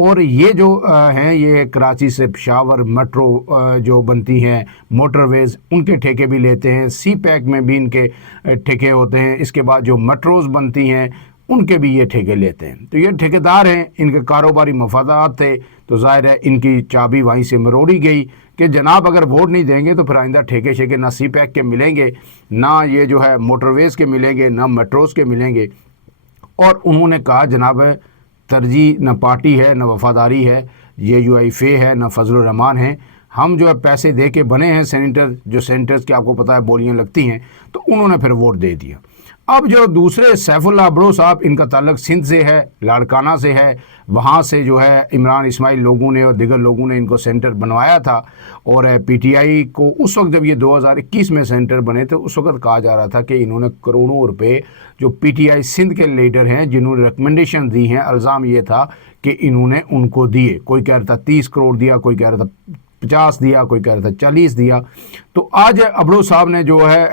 اور یہ جو ہیں یہ کراچی سے پشاور میٹرو جو بنتی ہیں موٹر ویز ان کے ٹھیکے بھی لیتے ہیں، سی پیک میں بھی ان کے ٹھیکے ہوتے ہیں، اس کے بعد جو میٹروز بنتی ہیں ان کے بھی یہ ٹھیکے لیتے ہیں۔ تو یہ ٹھیکیدار ہیں، ان کے کاروباری مفادات تھے، تو ظاہر ہے ان کی چابی وہیں سے مروڑی گئی کہ جناب اگر ووٹ نہیں دیں گے تو پھر آئندہ ٹھیکے شیکے نہ سی پیک کے ملیں گے، نہ یہ جو ہے موٹر ویز کے ملیں گے، نہ میٹروز کے ملیں گے۔ اور انہوں نے کہا جناب ترجیح نہ پارٹی ہے نہ وفاداری ہے، یہ UIFA ہے نہ فضل الرحمان ہے، ہم جو ہے پیسے دے کے بنے ہیں سینیٹر، جو سینیٹرز کے آپ کو پتہ ہے بولیاں لگتی ہیں، تو انہوں نے پھر ووٹ دے دیا۔ اب جو دوسرے سیف اللہ ابڑو صاحب، ان کا تعلق سندھ سے ہے، لاڑکانہ سے ہے، وہاں سے جو ہے عمران اسماعیل لوگوں نے اور دیگر لوگوں نے ان کو سینٹر بنوایا تھا، اور PTI کو اس وقت جب یہ 2021 میں سینٹر بنے تھے اس وقت کہا جا رہا تھا کہ انہوں نے کروڑوں روپے جو PTI سندھ کے لیڈر ہیں جنہوں نے ریکمنڈیشن دی ہیں، الزام یہ تھا کہ انہوں نے ان کو دیے، کوئی کہہ رہا تھا 30 کروڑ دیا، کوئی کہہ رہا تھا 50 دیا، کوئی کہہ رہا تھا 40 دیا۔ تو آج ابڑو صاحب نے جو ہے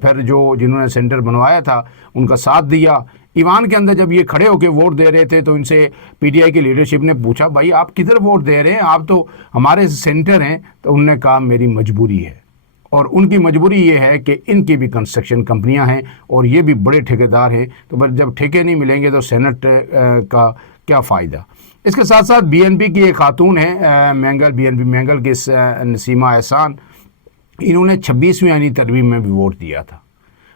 پھر جو جنہوں نے سینٹر بنوایا تھا ان کا ساتھ دیا۔ ایوان کے اندر جب یہ کھڑے ہو کے ووٹ دے رہے تھے تو ان سے PTI کی لیڈرشپ نے پوچھا بھائی آپ کدھر ووٹ دے رہے ہیں، آپ تو ہمارے سینٹر ہیں، تو انہوں نے کہا میری مجبوری ہے، اور ان کی مجبوری یہ ہے کہ ان کی بھی کنسٹرکشن کمپنیاں ہیں اور یہ بھی بڑے ٹھیکیدار ہیں، تو بس جب ٹھیکے نہیں ملیں گے تو سینٹ کا کیا فائدہ۔ اس کے ساتھ ساتھ BNP کی ایک خاتون ہیں مینگل، BNP مینگل کے نسیمہ احسان، انہوں نے 26ویں آئینی ترمیم میں بھی ووٹ دیا تھا۔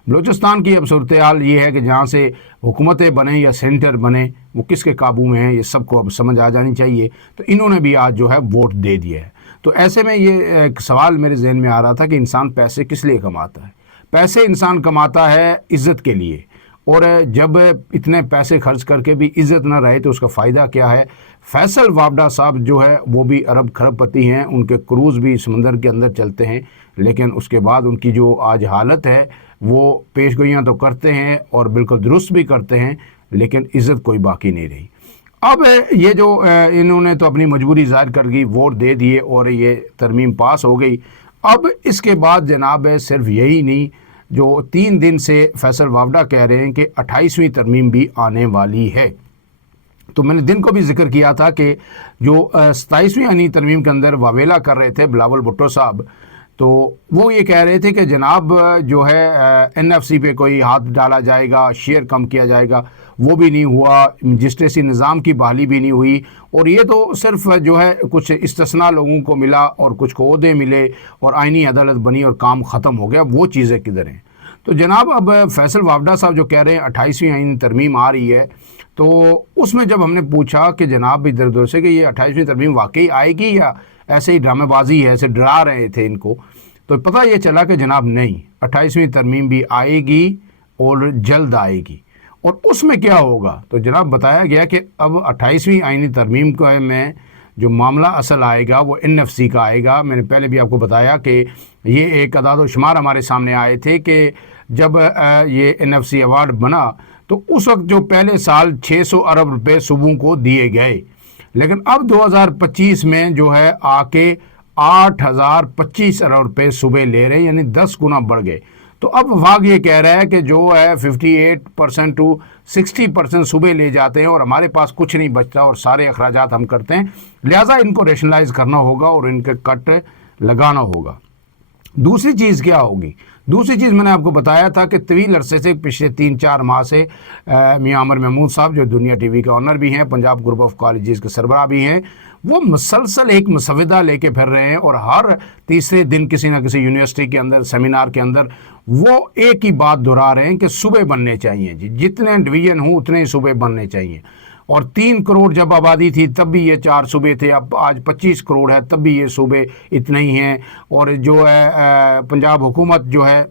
بلوچستان کی اب صورتحال یہ ہے کہ جہاں سے حکومتیں بنیں یا سینٹر بنیں وہ کس کے قابو میں ہیں، یہ سب کو اب سمجھ آ جانی چاہیے، تو انہوں نے بھی آج جو ہے ووٹ دے دیا ہے۔ تو ایسے میں یہ ایک سوال میرے ذہن میں آ رہا تھا کہ انسان پیسے کس لیے کماتا ہے؟ پیسے انسان کماتا ہے عزت کے لیے، اور جب اتنے پیسے خرچ کر کے بھی عزت نہ رہے تو اس کا فائدہ کیا ہے؟ فیصل وابڈا صاحب جو ہے وہ بھی ارب کھرب پتی ہیں، ان کے کروز بھی سمندر کے اندر چلتے ہیں، لیکن اس کے بعد ان کی جو آج حالت ہے وہ پیش گوئیاں تو کرتے ہیں اور بالکل درست بھی کرتے ہیں، لیکن عزت کوئی باقی نہیں رہی۔ اب یہ جو انہوں نے تو اپنی مجبوری ظاہر کر گئی، ووٹ دے دیے اور یہ ترمیم پاس ہو گئی۔ اب اس کے بعد جناب صرف یہی نہیں، جو 3 دن سے فیصل وابڈا کہہ رہے ہیں کہ 28ویں ترمیم بھی آنے والی ہے۔ تو میں نے دن کو بھی ذکر کیا تھا کہ جو 27ویں آئینی ترمیم کے اندر واویلا کر رہے تھے بلاول بھٹو صاحب، تو وہ یہ کہہ رہے تھے کہ جناب جو ہے NFC پہ کوئی ہاتھ ڈالا جائے گا، شیئر کم کیا جائے گا، وہ بھی نہیں ہوا، مجسٹریسی نظام کی بحالی بھی نہیں ہوئی، اور یہ تو صرف جو ہے کچھ استثناء لوگوں کو ملا اور کچھ کو عہدے ملے اور آئینی عدالت بنی اور کام ختم ہو گیا، وہ چیزیں کدھر ہیں؟ تو جناب اب فیصل وابڈا صاحب جو کہہ رہے ہیں 28ویں آئینی ترمیم آ رہی ہے، تو اس میں جب ہم نے پوچھا کہ جناب ادھر ادھر سے کہ یہ 28ویں ترمیم واقعی آئے گی یا ایسے ہی ڈرامے بازی ہے، ایسے ڈرا رہے تھے ان کو، تو پتہ یہ چلا کہ جناب نہیں، 28ویں ترمیم بھی آئے گی اور جلد آئے گی۔ اور اس میں کیا ہوگا؟ تو جناب بتایا گیا کہ اب 28ویں آئینی ترمیم میں جو معاملہ اصل آئے گا وہ NFC کا آئے گا۔ میں نے پہلے بھی آپ کو بتایا کہ یہ ایک اعداد و شمار ہمارے سامنے آئے تھے کہ جب یہ NFC ایوارڈ بنا تو اس وقت جو پہلے سال 600 ارب روپے صوبوں کو دیے گئے، لیکن اب 2025 میں جو ہے آ کے 8025 ارب روپے صوبے لے رہے ہیں، یعنی 10 گنا بڑھ گئے۔ تو اب وفاق یہ کہہ رہا ہے کہ جو ہے 58% to 60% صوبے لے جاتے ہیں اور ہمارے پاس کچھ نہیں بچتا اور سارے اخراجات ہم کرتے ہیں، لہٰذا ان کو ریشنلائز کرنا ہوگا اور ان کے کٹ لگانا ہوگا۔ دوسری چیز کیا ہوگی؟ دوسری چیز میں نے آپ کو بتایا تھا کہ طویل عرصے سے پچھلے 3-4 ماہ سے میاں عمر محمود صاحب جو دنیا ٹی وی کے آنر بھی ہیں، پنجاب گروپ آف کالجز کے سربراہ بھی ہیں، وہ مسلسل ایک مسودہ لے کے پھر رہے ہیں اور ہر تیسرے دن کسی نہ کسی یونیورسٹی کے اندر سیمینار کے اندر وہ ایک ہی بات دہرا رہے ہیں کہ صوبے بننے چاہیے، جتنے ڈویژن ہوں اتنے ہی صوبے بننے چاہیے۔ اور 3 کروڑ جب آبادی تھی تب بھی یہ 4 صوبے تھے، اب آج 25 کروڑ ہے تب بھی یہ صوبے اتنے ہی ہیں۔ اور جو ہے پنجاب حکومت جو ہے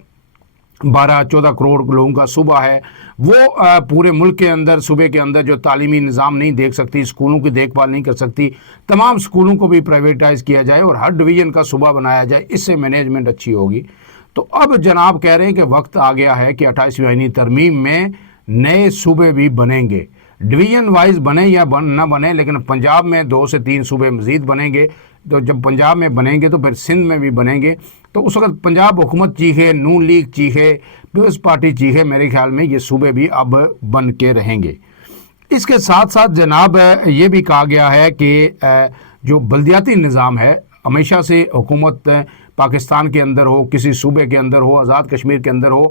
12-14 کروڑ لوگوں کا صوبہ ہے، وہ پورے ملک کے اندر صوبے کے اندر جو تعلیمی نظام نہیں دیکھ سکتی، اسکولوں کی دیکھ بھال نہیں کر سکتی، تمام اسکولوں کو بھی پرائیویٹائز کیا جائے اور ہر ڈویژن کا صوبہ بنایا جائے، اس سے مینجمنٹ اچھی ہوگی۔ تو اب جناب کہہ رہے ہیں کہ وقت آ گیا ہے کہ 28ویں آئینی ترمیم میں نئے صوبے بھی بنیں گے، ڈویژن وائز بنیں یا نہ بنیں، لیکن پنجاب میں 2 سے 3 صوبے مزید بنیں گے۔ تو جب پنجاب میں بنیں گے تو پھر سندھ میں بھی بنیں گے، تو اس وقت پنجاب حکومت چیخے، نون لیگ چیخے، پیپلز پارٹی چیخے، میرے خیال میں یہ صوبے بھی اب بن کے رہیں گے۔ اس کے ساتھ ساتھ جناب یہ بھی کہا گیا ہے کہ جو بلدیاتی نظام ہے ہمیشہ سے حکومت پاکستان کے اندر ہو، کسی صوبے کے اندر ہو، آزاد کشمیر کے اندر ہو،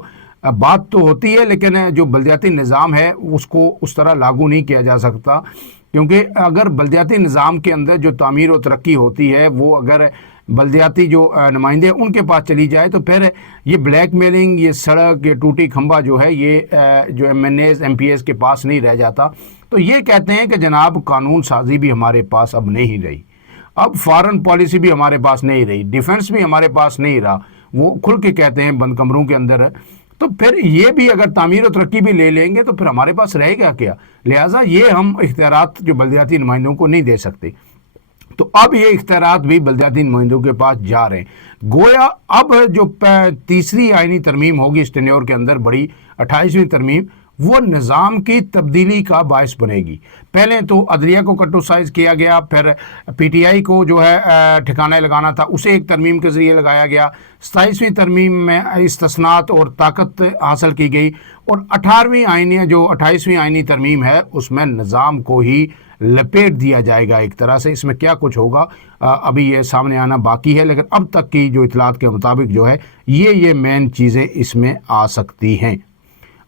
بات تو ہوتی ہے لیکن جو بلدیاتی نظام ہے اس کو اس طرح لاگو نہیں کیا جا سکتا، کیونکہ اگر بلدیاتی نظام کے اندر جو تعمیر و ترقی ہوتی ہے وہ اگر بلدیاتی جو نمائندے ان کے پاس چلی جائے تو پھر یہ بلیک میلنگ، یہ سڑک، یہ ٹوٹی کھمبا جو ہے یہ جو M N A's M P A's کے پاس نہیں رہ جاتا۔ تو یہ کہتے ہیں کہ جناب قانون سازی بھی ہمارے پاس اب نہیں رہی، اب فارن پالیسی بھی ہمارے پاس نہیں رہی، ڈیفنس بھی ہمارے پاس نہیں رہا، وہ کھل کے کہتے ہیں بند کمروں کے اندر ہے۔ تو پھر یہ بھی اگر تعمیر و ترقی بھی لے لیں گے تو پھر ہمارے پاس رہے گا کیا؟ لہٰذا یہ ہم اختیارات جو بلدیاتی نمائندوں کو نہیں دے سکتے۔ تو اب یہ اختیارات بھی بلدیاتی نمائندوں کے پاس جا رہے ہیں، گویا اب جو تیسری آئینی ترمیم ہوگی اس ٹینیور کے اندر، بڑی 28ویں ترمیم، وہ نظام کی تبدیلی کا باعث بنے گی۔ پہلے تو عدلیہ کو کٹوسائز کیا گیا، پھر پی ٹی آئی کو جو ہے ٹھکانے لگانا تھا، اسے ایک ترمیم کے ذریعے لگایا گیا۔ 27ویں ترمیم میں استثناءات اور طاقت حاصل کی گئی، اور 28ویں آئینی ترمیم ہے اس میں نظام کو ہی لپیٹ دیا جائے گا ایک طرح سے۔ اس میں کیا کچھ ہوگا ابھی یہ سامنے آنا باقی ہے، لیکن اب تک کی جو اطلاعات کے مطابق جو ہے یہ مین چیزیں اس میں آ سکتی ہیں۔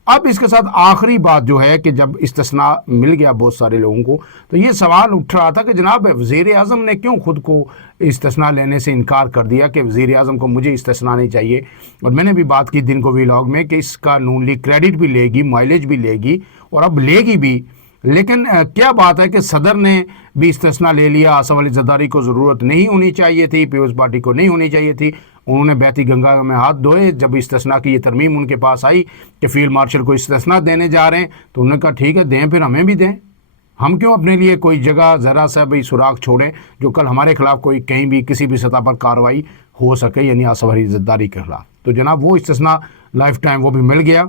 اب اس کے ساتھ آخری بات جو ہے کہ جب استثناء مل گیا بہت سارے لوگوں کو تو یہ سوال اٹھ رہا تھا کہ جناب وزیر اعظم نے کیوں خود کو استثناء لینے سے انکار کر دیا کہ وزیر اعظم کو مجھے استثناء نہیں چاہیے۔ اور میں نے بھی بات کی دن کو ویلاگ میں کہ اس کا نون لیگ کریڈٹ بھی لے گی، مائلیج بھی لے گی، اور اب لے گی بھی، لیکن کیا بات ہے کہ صدر نے بھی استثناء لے لیا۔ آصف علی زرداری کو ضرورت نہیں ہونی چاہیے تھی، پیپلز پارٹی کو نہیں ہونی چاہیے تھی، انہوں نے بیتی گنگا میں ہاتھ دھوئے جب استثناء کی یہ ترمیم ان کے پاس آئی کہ فیلڈ مارشل کو استثناء دینے جا رہے ہیں، تو انہوں نے کہا ٹھیک ہے دیں، پھر ہمیں بھی دیں، ہم کیوں اپنے لیے کوئی جگہ ذرا سا بھی سراغ چھوڑیں جو کل ہمارے خلاف کوئی کہیں بھی کسی بھی سطح پر کارروائی ہو سکے، یعنی آصف علی زرداری کے خلاف۔ تو جناب وہ استثناء لائف ٹائم وہ بھی مل گیا۔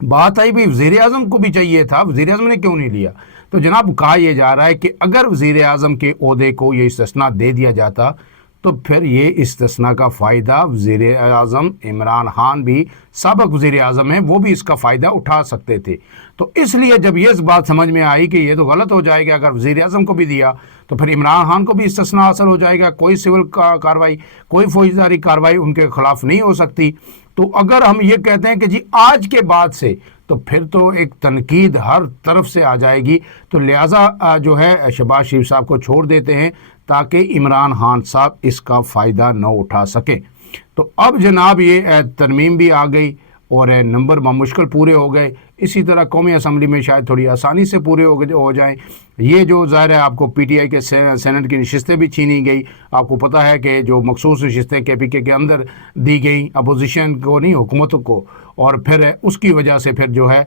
بات آئی بھی وزیر اعظم کو بھی چاہیے تھا، وزیر اعظم نے کیوں نہیں لیا؟ تو جناب کہا یہ جا رہا ہے کہ اگر وزیر اعظم کے عہدے کو یہ استثناء دے دیا جاتا تو پھر یہ استثناء کا فائدہ وزیر اعظم عمران خان بھی سابق وزیر اعظم ہیں، وہ بھی اس کا فائدہ اٹھا سکتے تھے۔ تو اس لیے جب یہ بات سمجھ میں آئی کہ یہ تو غلط ہو جائے گا، اگر وزیر اعظم کو بھی دیا تو پھر عمران خان کو بھی استثناء حاصل ہو جائے گا، کوئی سول کارروائی، کوئی فوجداری کارروائی ان کے خلاف نہیں ہو سکتی۔ تو اگر ہم یہ کہتے ہیں کہ جی آج کے بعد سے، تو پھر تو ایک تنقید ہر طرف سے آ جائے گی، تو لہٰذا جو ہے شہباز شریف صاحب کو چھوڑ دیتے ہیں تاکہ عمران خان صاحب اس کا فائدہ نہ اٹھا سکیں۔ تو اب جناب یہ ترمیم بھی آ گئی اور نمبر بمشکل پورے ہو گئے، اسی طرح قومی اسمبلی میں شاید تھوڑی آسانی سے پورے ہو جائیں۔ یہ جو ظاہر ہے آپ کو پی ٹی آئی کے سینٹ کی نشستیں بھی چھینی گئی، آپ کو پتہ ہے کہ جو مخصوص نشستیں کے پی کے اندر دی گئیں اپوزیشن کو نہیں حکومت کو، اور پھر اس کی وجہ سے پھر جو ہے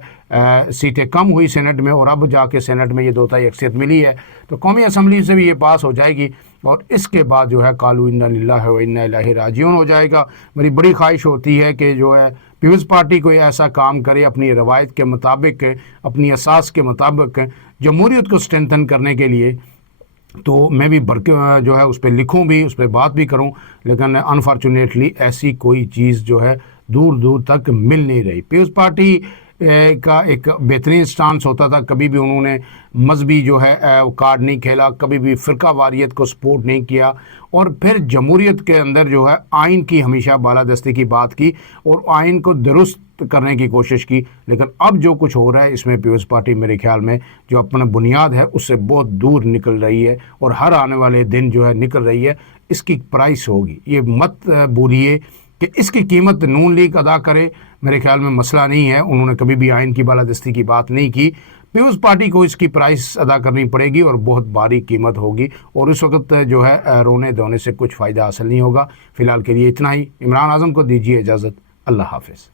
سیٹیں کم ہوئی سینٹ میں، اور اب جا کے سینٹ میں یہ 2/3 اکثریت ملی ہے، تو قومی اسمبلی سے بھی یہ پاس ہو جائے گی، اور اس کے بعد جو ہے قالوا انا للہ و انا الیہ راجعون ہو جائے گا۔ میری بڑی خواہش ہوتی ہے کہ جو ہے پیپلز پارٹی کوئی ایسا کام کرے اپنی روایت کے مطابق، اپنی اساس کے مطابق، جمہوریت کو اسٹرینتھن کرنے کے لیے۔ تو میں بھی جو ہے اس پہ لکھوں بھی، اس پہ بات بھی کروں، لیکن انفارچونیٹلی ایسی کوئی چیز جو ہے دور دور تک مل نہیں رہی۔ پیپلز پارٹی کا ایک بہترین سٹانس ہوتا تھا، کبھی بھی انہوں نے مذہبی جو ہے کارڈ نہیں کھیلا، کبھی بھی فرقہ واریت کو سپورٹ نہیں کیا، اور پھر جمہوریت کے اندر جو ہے آئین کی ہمیشہ بالادستی کی بات کی اور آئین کو درست کرنے کی کوشش کی۔ لیکن اب جو کچھ ہو رہا ہے اس میں پیپلز پارٹی میرے خیال میں جو اپنا بنیاد ہے اس سے بہت دور نکل رہی ہے، اور ہر آنے والے دن جو ہے نکل رہی ہے۔ اس کی پرائس ہوگی، یہ مت بھولیے کہ اس کی قیمت نون لیگ ادا کرے، میرے خیال میں مسئلہ نہیں ہے، انہوں نے کبھی بھی آئین کی بالادستی کی بات نہیں کی۔ پیپلز پارٹی کو اس کی پرائس ادا کرنی پڑے گی اور بہت بھاری قیمت ہوگی، اور اس وقت جو ہے رونے دھونے سے کچھ فائدہ حاصل نہیں ہوگا۔ فی الحال کے لیے اتنا ہی۔ عمران اعظم کو دیجیے اجازت، اللہ حافظ۔